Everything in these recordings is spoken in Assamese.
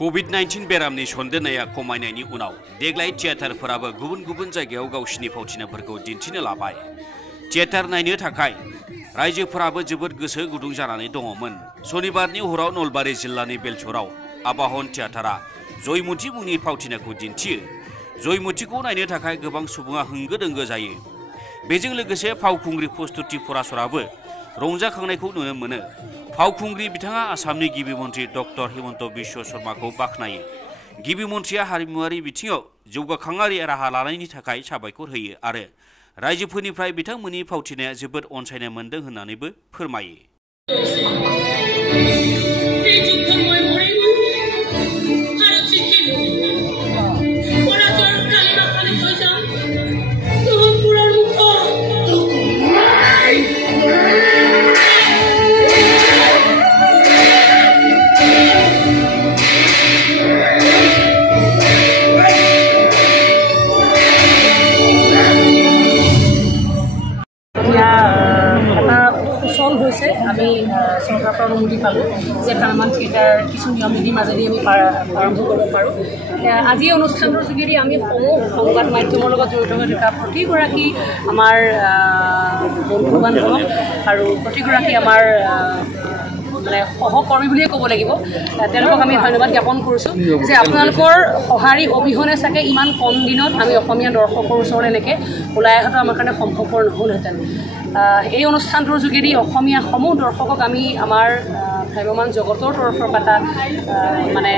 COVID-19 बेरामनि सन्देरनाया खमायनायनि उनाव देग्लाय थियेटारफोराबो गुबुन गुबुन जायगायाव गावसिनि फावथिनाफोरखौ दिन्थिनो लाबाय। थियेटार नायनो थाखाय रायजोफोराबो जोबोद गोसो गुदुं जानानै दङमोन। सनिबारनि हराव नलबारि जिल्लानि बेलसराव आबाहन थियेटारा जयमती मुंनि फावथिनाखौ दिन्थियो। जयमतीखौ नायनो थाखाय गोबां सुबुङा होंगो दोंगो जायो। बेजों लोगोसे फावखुंग्रि प्रस्तुति फरासराबो रंजाखांनायखौ नुनो मोनो। फावखुंग्रि बिथाङा आसामनि गिबि मन्त्रि डक्टर हिमन्त बिश्व शर्माखौ बाख्नायो। गिबि मन्त्रिया हारिमुआरि बिथिङाव जौगाखांआरि राहा लानायनि थाखाय साबायखर होयो आरो रायजोफोरनिफ्राय बिथांमोननि फावथिनाया जोबोद अनसायनाय मोनदों होननानैबो फोरमायो। আমি চৰকাৰৰ পৰা অনুমতি পালোঁ যে ভ্ৰাম্যমাণ থিয়েটাৰ কিছু নিয়ম নীতিৰ মাজেদি আমি আৰম্ভ কৰিব পাৰোঁ। আজি অনুষ্ঠানটোৰ যোগেদি আমি সমূহ সংবাদ মাধ্যমৰ লগত জড়িত হৈ থকা প্ৰতিগৰাকী আমাৰ বন্ধু বান্ধৱ আৰু প্ৰতিগৰাকী আমাৰ মানে সহকৰ্মী বুলিয়ে ক'ব লাগিব, তেওঁলোকক আমি ধন্যবাদ জ্ঞাপন কৰিছোঁ যে আপোনালোকৰ সঁহাৰি অবিহনে চাগে ইমান কম দিনত আমি অসমীয়া দৰ্শকৰ ওচৰত এনেকৈ ওলাই অহাটো আমাৰ কাৰণে সম্ভৱপৰ নহ'লহেঁতেন। এই অনুষ্ঠানটোৰ যোগেদি অসমীয়া সমূহ দৰ্শকক আমি আমাৰ ভ্ৰাম্যমাণ জগতৰ তৰফৰ পৰা মানে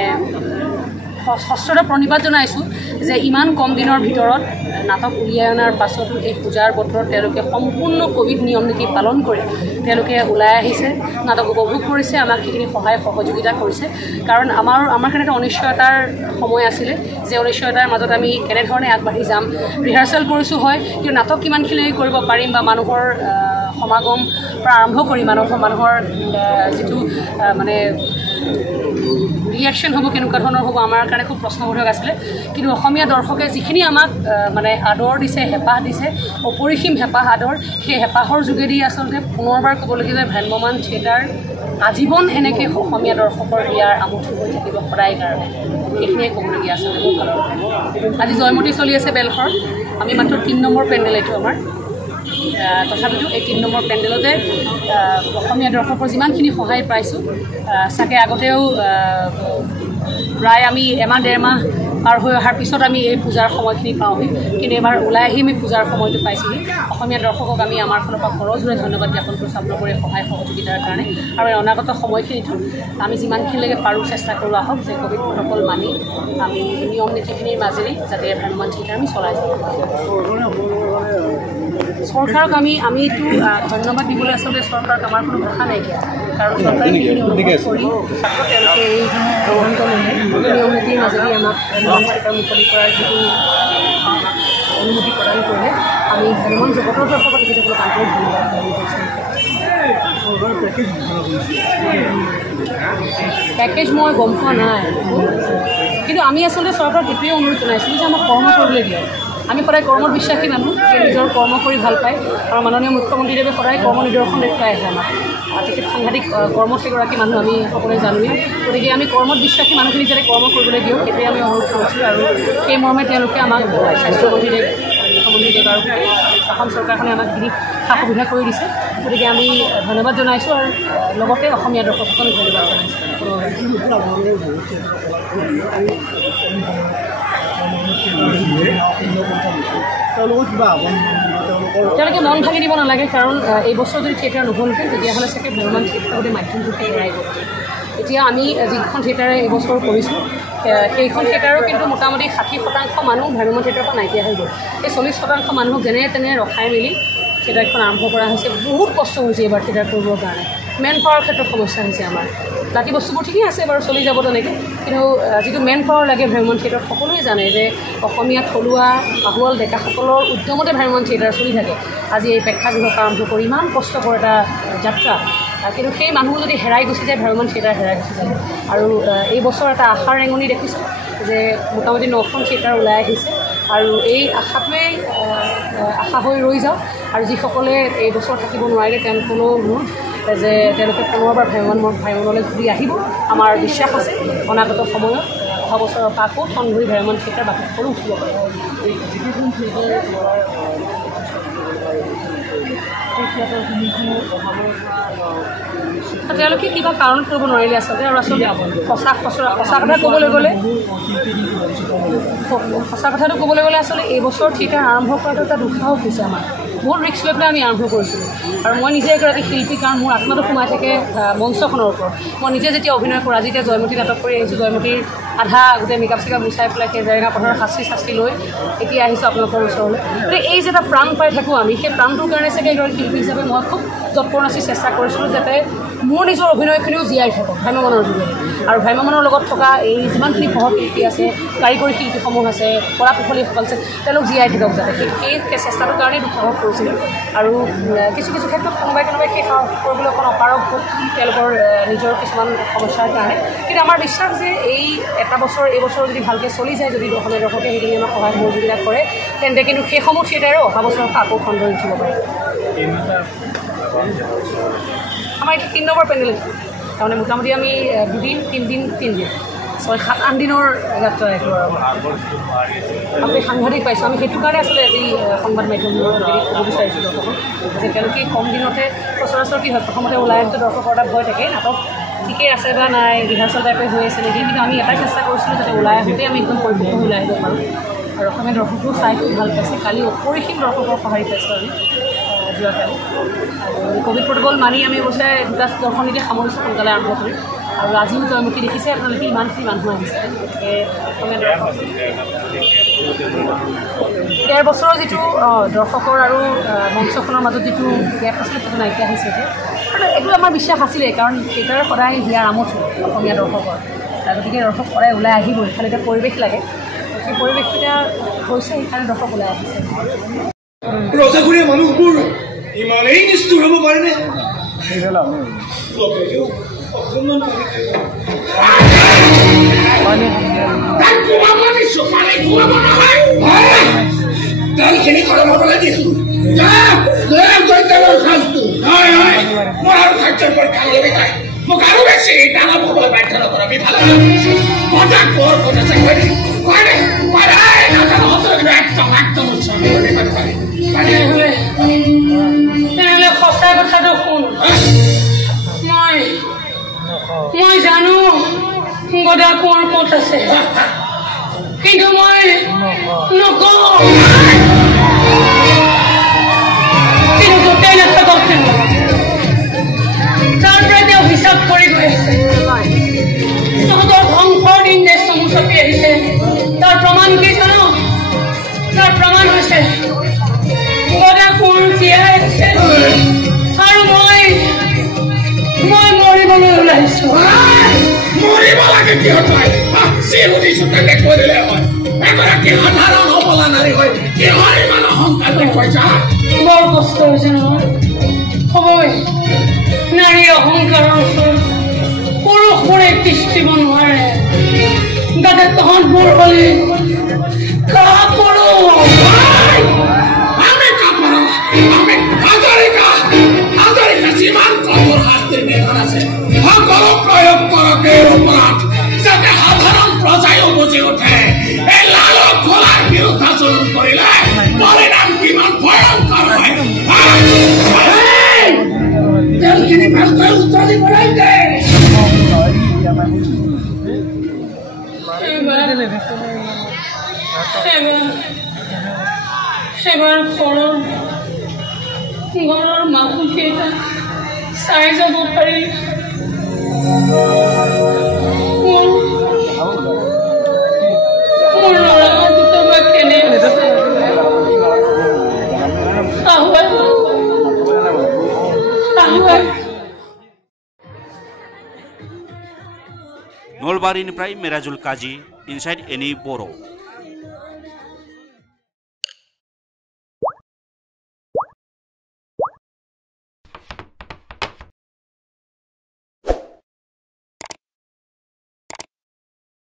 সশ্ৰদ্ধ প্ৰণিপাত জনাইছোঁ যে ইমান কম দিনৰ ভিতৰত নাটক উলিয়াই অনাৰ পাছতো এই পূজাৰ বতৰত তেওঁলোকে সম্পূৰ্ণ কোভিড নিয়ম নীতি পালন কৰি তেওঁলোকে ওলাই আহিছে, নাটক উপভোগ কৰিছে, আমাক সেইখিনি সহায় সহযোগিতা কৰিছে। কাৰণ আমাৰ কাৰণে এটা অনিশ্চয়তাৰ সময় আছিলে যে অনিশ্চয়তাৰ মাজত আমি কেনেধৰণে আগবাঢ়ি যাম। ৰিহাৰ্চেল কৰিছোঁ হয়, কিন্তু নাটক কিমানখিনি কৰিব পাৰিম বা মানুহৰ সমাগম পৰা আৰম্ভ কৰি মানুহৰ যিটো মানে ৰিয়েকশ্যন হ'ব কেনেকুৱা ধৰণৰ হ'ব আমাৰ কাৰণে খুব প্ৰশ্নবোধক আছিলে। কিন্তু অসমীয়া দৰ্শকে যিখিনি আমাক মানে আদৰ দিছে, হেঁপাহ দিছে, অপৰিসীম হেঁপাহ আদৰ, সেই হেঁপাহৰ যোগেদি আচলতে পুনৰবাৰ ক'বলগীয়া যে ভ্ৰাম্যমাণ থিয়েটাৰ আজীৱন এনেকৈ অসমীয়া দৰ্শকৰ ইয়াৰ আমঠু হৈ থাকিব সদায় কাৰণে, এইখিনিয়ে ক'বলগীয়া আচলতে মোৰ ফালৰ পৰা। আজি জয়মতী চলি আছে বেলসৰত, আমি মাত্ৰ 3 নম্বৰ পেণ্ডেল এইটো আমাৰ। তথাপিতো এই 3 নম্বৰ পেণ্ডেলতে অসমীয়া দৰ্শকৰ যিমানখিনি সহায় পাইছোঁ, চাগে আগতেও প্ৰায় আমি এমাহ 1.5 মাহ পাৰ হৈ অহাৰ পিছত আমি এই পূজাৰ সময়খিনি পাওঁহি, কিন্তু এবাৰ ওলাই আহি আমি পূজাৰ সময়টো পাইছোঁহি। অসমীয়া দৰ্শকক আমি আমাৰ ফালৰ পৰা কৰজোৰে ধন্যবাদ জ্ঞাপন কৰিছোঁ আপোনালোকৰ সহায় সহযোগিতাৰ কাৰণে। আৰু অনাগত সময়খিনিতো আমি যিমানখিনিলৈকে পাৰোঁ চেষ্টা কৰোঁ আহক যে কোভিড প্ৰট'কল মানি আমি নিয়ম নীতিখিনিৰ মাজেদি যাতে ভ্ৰাম্যমাণ থিয়েটাৰ আমি চলাই যাওঁ। চৰকাৰক আমিতো ধন্যবাদ দিবলৈ আচলতে চৰকাৰক আমাৰ কোনো ভাষা নাইকিয়া, কাৰণ চৰকাৰে সেইখিনি অনুভৱ কৰি তেওঁলোকে এই সিদ্ধান্ত ল'লে নিয়ম নীতিৰ মাজেদি আমাক ভ্ৰাম্যমাণ থিয়েটাৰ মুকলি কৰাৰ যিটো অনুমতি প্ৰদান কৰিলে আমি ভ্ৰাম্যমাণ জগতৰ তৰফৰ পৰা তেখেতসকলক আন্তৰিক ধন্যবাদ জ্ঞাপন কৰিছোঁ। পেকেজ মই গম পোৱা নাই, কিন্তু আমি আচলতে চৰকাৰক সেইটোৱে অনুৰোধ জনাইছিলোঁ যে আমাক কৰ্ম কৰিবলৈ দিয়ক। আমি সদায় কৰ্মত বিশ্বাসী মানুহ, নিজৰ কৰ্ম কৰি ভাল পায় আৰু মাননীয় মুখ্যমন্ত্ৰীদেৱে সদায় কৰ্ম নিদৰ্শন দেখুৱাই আহে আমাক। তেখেত সাংঘাতিক কৰ্মত সেইগৰাকী মানুহ আমি সকলোৱে জানোৱেই, গতিকে আমি কৰ্মত বিশ্বাসী মানুহখিনি যাতে কৰ্ম কৰিবলৈ দিওঁ সেইটোৱে আমি অনুৰোধ কৰিছোঁ। আৰু সেই মৰ্মে তেওঁলোকে আমাক স্বাস্থ্যমন্ত্ৰীদেৱ, মুখ্যমন্ত্ৰীদেৱ আৰু অসম চৰকাৰখনে আমাক সেইখিনি সা সুবিধা কৰি দিছে, গতিকে আমি ধন্যবাদ জনাইছোঁ আৰু লগতে অসমীয়া দৰ্শকসকলক ধন্যবাদ জনাইছোঁ। তেওঁলোকে মন ভাঙি দিব নালাগে, কাৰণ এই বছৰ যদি থিয়েটাৰ নহ'লহেঁতেন তেতিয়াহ'লে চাগে ভ্ৰাম্যমাণ থিয়েটাৰ গোটেই মাধ্যমটোকে হেৰাই গ'ল। এতিয়া আমি যিখন থিয়েটাৰে এইবছৰ কৰিছোঁ সেইখন থিয়েটাৰৰ কিন্তু মোটামুটি 60% মানুহ ভ্ৰাম্যমাণ থিয়েটাৰৰ পৰা নাইকিয়া হৈ গ'ল। এই 40% মানুহক যেনে তেনে ৰখাই মেলি থিয়েটাৰখন আৰম্ভ কৰা হৈছে। বহুত কষ্ট হৈছে এইবাৰ থিয়েটাৰ কৰিবৰ কাৰণে, মেন পাৱাৰৰ ক্ষেত্ৰত সমস্যা হৈছে আমাৰ। বাকী বস্তুবোৰ ঠিকেই আছে বাৰু, চলি যাব তেনেকৈ, কিন্তু যিটো মেন পাৱাৰ লাগে ভ্ৰাম্যমাণ থিয়েটাৰত সকলোৱে জানে যে অসমীয়া থলুৱা আহুৱাল ডেকাসকলৰ উদ্যমতে ভ্ৰাম্যমাণ থিয়েটাৰ চলি থাকে। আজি এই প্ৰেক্ষাগৃহক আৰম্ভ কৰি ইমান কষ্টকৰ এটা যাত্ৰা, কিন্তু সেই মানুহ যদি হেৰাই গুচি যায় ভ্ৰাম্যমাণ থিয়েটাৰ হেৰাই গুচি যায়। আৰু এই বছৰ এটা আশাৰ ৰেঙনি দেখিছোঁ যে মোটামুটি 9খন থিয়েটাৰ ওলাই আহিছে, আৰু এই আশাটোৱেই আশা হৈ ৰৈ যাওক। আৰু যিসকলে এই বছৰ থাকিব নোৱাৰিলে তেওঁলোকলৈও অনুৰোধ যে তেওঁলোকে পুনৰবাৰ ভ্ৰাম্যমাণলৈ ঘূৰি আহিব। আমাৰ বিশ্বাস আছে অনাগত সময়ত অহা বছৰৰ পৰা আকৌ ঠনগুৰি ভ্ৰাম্যমাণ থিয়েটাৰ বাকী সকলো উঠিব পাৰে। তেওঁলোকে কিবা কাৰণ কৰিব নোৱাৰিলে আচলতে। আৰু আচলতে সঁচা কথাটো ক'বলৈ গ'লে আচলতে এইবছৰ থিয়েটাৰ আৰম্ভ কৰাটো এটা দুঃসাহস হৈছে আমাৰ। বহুত ৰিস্ক লৈ পেলাই আমি আৰম্ভ কৰিছিলোঁ। আৰু মই নিজে এগৰাকী শিল্পী, কাৰণ মোৰ আত্মাটো সোমাই থাকে মঞ্চখনৰ ওপৰত। মই নিজে যেতিয়া অভিনয় কৰোঁ, আজি এতিয়া জয়মতী নাটক কৰি আহিছোঁ, জয়মতীৰ আধা গোটেই মেকআপ চেকআপ গুচাই পেলাই সেই জেৰেঙা পথাৰৰ শাস্তি লৈ এতিয়া আহিছোঁ আপোনালোকৰ ওচৰলৈ। গতিকে এই যে এটা প্ৰাণ পাই থাকোঁ আমি, সেই প্ৰাণটোৰ কাৰণে চাগে এগৰাকী শিল্পী হিচাপে মই খুব যৎপৰোনাস্তি চেষ্টা কৰিছিলোঁ যাতে মোৰ নিজৰ অভিনয়খিনিও জীয়াই থাকক ভ্ৰাম্যমাণৰ যোগেদি। আৰু ভ্ৰাম্যমাণৰ লগত থকা এই যিমানখিনি সহশিল্পী আছে, কাৰিকৰী শিল্পীসমূহ আছে, কলা কুশলীসকল আছে, তেওঁলোক জীয়াই থাকক যাতে। সেই চেষ্টাটোৰ কাৰণেই দুঃসাহস কৰিছিলোঁ। আৰু কিছু ক্ষেত্ৰত কোনোবাই সেই সাহস কৰিবলৈ অকণ অপাৰগ হ'ল তেওঁলোকৰ নিজৰ কিছুমান সমস্যাৰ কাৰণে। কিন্তু আমাৰ বিশ্বাস যে এই এটা বছৰ, এই বছৰ যদি ভালকৈ চলি যায়, যদি অসমীয়া দৰ্শকে সেইখিনি আমাক সহায় সহযোগিতা কৰে, তেন্তে কিন্তু সেইসমূহ থিয়েটাৰো অহা বছৰৰ পৰা আকৌ খণ্ডৰি উঠিব পাৰে। আমাৰ এতিয়া 3 নম্বৰ পেণ্ডেল তাৰমানে মোটামুটি আমি 2 দিন 3 দিন 6-7-8 দিনৰ যাত্ৰা এইটো আৰু আমি সাংঘাতিক পাইছোঁ। আমি সেইটো কাৰণে আচলতে আজি সংবাদ মাধ্যমৰ ক'ব বিচাৰিছোঁ দৰ্শকক যে তেওঁলোকে কম দিনতে সচৰাচৰ কি হয়, প্ৰথমতে ওলাই আহিলে দৰ্শকৰ এটা ভয় থাকে, নাটক ঠিকেই আছে বা নাই, ৰিহাৰ্চেল টাইপে হৈ আছে নেকি। কিন্তু আমি এটাই চেষ্টা কৰিছিলোঁ যাতে ওলাই আহোঁতে আমি একদম পৰিপূৰ্ণ ওলাই আহিব পাৰোঁ। আৰু অসমীয়া দৰ্শকেও চাই খুব ভাল পাইছে। কালি অপৰিসীম দৰ্শকৰ সঁহাৰি পাইছোঁ আমি যোৱাকালি। আৰু ক'ভিড প্ৰট'কল মানি আমি অৱশ্যে 2টা দৰ্শনীতে সামৰিছোঁ সোনকালে আৰম্ভ কৰি। আৰু আজিও জয়মতী দেখিছে আপোনালোকে ইমানখিনি মানুহ আহিছে। গতিকে অসমীয়া দৰ্শক 13 বছৰৰ যিটো দৰ্শকৰ আৰু মঞ্চখনৰ মাজত যিটো গেপ আছিলে সেইটো নাইকিয়া হৈছে এতিয়া। আৰু এইটো আমাৰ বিশ্বাস আছিলে, কাৰণ থিয়েটাৰ সদায় হিয়াৰ আমোদ অসমীয়া দৰ্শকৰ। গতিকে দৰ্শক সদায় ওলাই আহিবই, খালি এতিয়া পৰিৱেশ লাগে। সেই পৰিৱেশকেইটা হৈছে, সেইকাৰণে দৰ্শক ওলাই আহিছে। ৰজাঘৰীয়া মানুহবোৰ ইমানেই নিষ্ঠুৰ হ'ব পাৰেনে? তেলখিনি গৰম হ'বলৈ দিছোঁ। মোৰ আৰু খাদ্যৰ পৰীক্ষা ল'বি তাই মোক আৰু বেছি ডাঙৰ হ'বলৈ বাধ্য নকৰাবি। ভাল তেনেহ'লে সঁচা কথাটো শুন। মই জানো গদা কোঁৱৰ ক'ত আছে, কিন্তু মই নকওঁ। কিন্তু য'তেই নাথাকক তাৰ পৰা তেওঁ হিচাপ কৰি গৈ আছে। তহঁতৰ ধ্বংসৰ দিন যে চমু চাপি আহিছে, তাৰ প্ৰমাণ কি জানো? তাৰ প্ৰমাণ হৈছে গদা কোঁৱৰ জীয়াই আছে আৰু মই মৰিবলৈ ওলাইছো। মৰিব লাগে কিহত সুধিছো তাকে কৈ দিলে হয়। এগৰাকী সাধাৰণ অবলা নাৰী হয় কিহৰ ইমান অহংকাৰ দেখুৱাইছা? বৰ কষ্ট হৈছে নহয়। হ'বই, নাৰীৰ অহংকাৰৰ ওচৰত পুৰুষবোৰে তিষ্ঠিব নোৱাৰে। দাদা তহঁতবোৰ হ'লে যিমান কঠোৰ শাস্তিৰ বিধান আছে সকলো প্ৰয়োগ কৰক এই অপৰাধ, যাতে সাধাৰণ প্ৰজায়ো বুজি উঠে এই লালক খোলাৰ বিৰুদ্ধাচৰণ কৰিলে পৰিণাম কিমান ভয়ংকৰ হয়। তেলখিনি ভালকৈ উতলি বনাই দে। এবাৰ ঘৰৰ মানুহকেইটা চাই যাব পাৰি। মোৰ ল'ৰা দুটা বা কেনে नलबारीनिफ्राय मेराजुल काजी इनसाइड एनि बर'।